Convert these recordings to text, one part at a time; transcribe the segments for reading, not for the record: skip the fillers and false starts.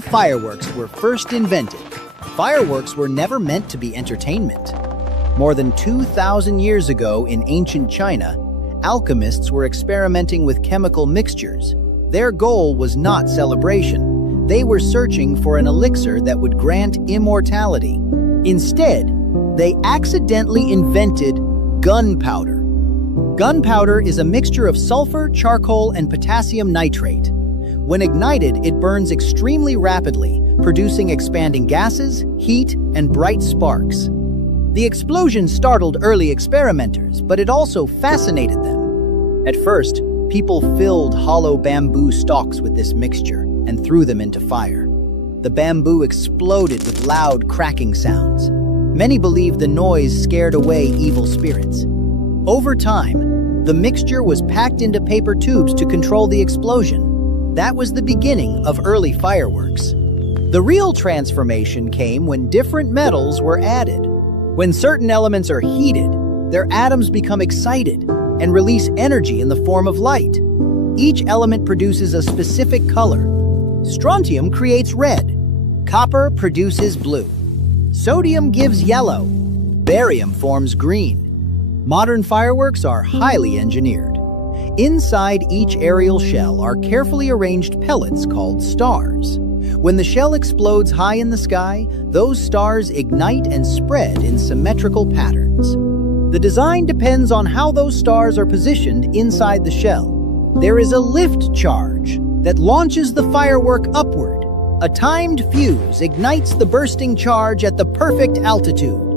how fireworks were first invented. Fireworks were never meant to be entertainment. More than 2,000 years ago in ancient China, alchemists were experimenting with chemical mixtures. Their goal was not celebration. They were searching for an elixir that would grant immortality. Instead, they accidentally invented gunpowder. Gunpowder is a mixture of sulfur, charcoal, and potassium nitrate. When ignited, it burns extremely rapidly, producing expanding gases, heat, and bright sparks. The explosion startled early experimenters, but it also fascinated them. At first, people filled hollow bamboo stalks with this mixture and threw them into fire. The bamboo exploded with loud cracking sounds. Many believed the noise scared away evil spirits. Over time, the mixture was packed into paper tubes to control the explosion. That was the beginning of early fireworks. The real transformation came when different metals were added. When certain elements are heated, their atoms become excited and release energy in the form of light. Each element produces a specific color. Strontium creates red. Copper produces blue. Sodium gives yellow. Barium forms green. Modern fireworks are highly engineered. Inside each aerial shell are carefully arranged pellets called stars. When the shell explodes high in the sky, those stars ignite and spread in symmetrical patterns. The design depends on how those stars are positioned inside the shell. There is a lift charge that launches the firework upward. A timed fuse ignites the bursting charge at the perfect altitude.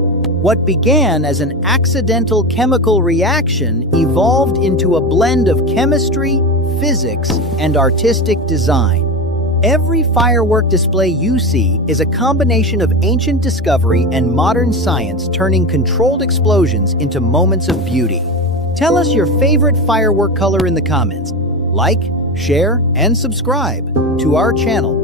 What began as an accidental chemical reaction evolved into a blend of chemistry, physics, and artistic design. Every firework display you see is a combination of ancient discovery and modern science turning controlled explosions into moments of beauty. Tell us your favorite firework color in the comments. Like, share, and subscribe to our channel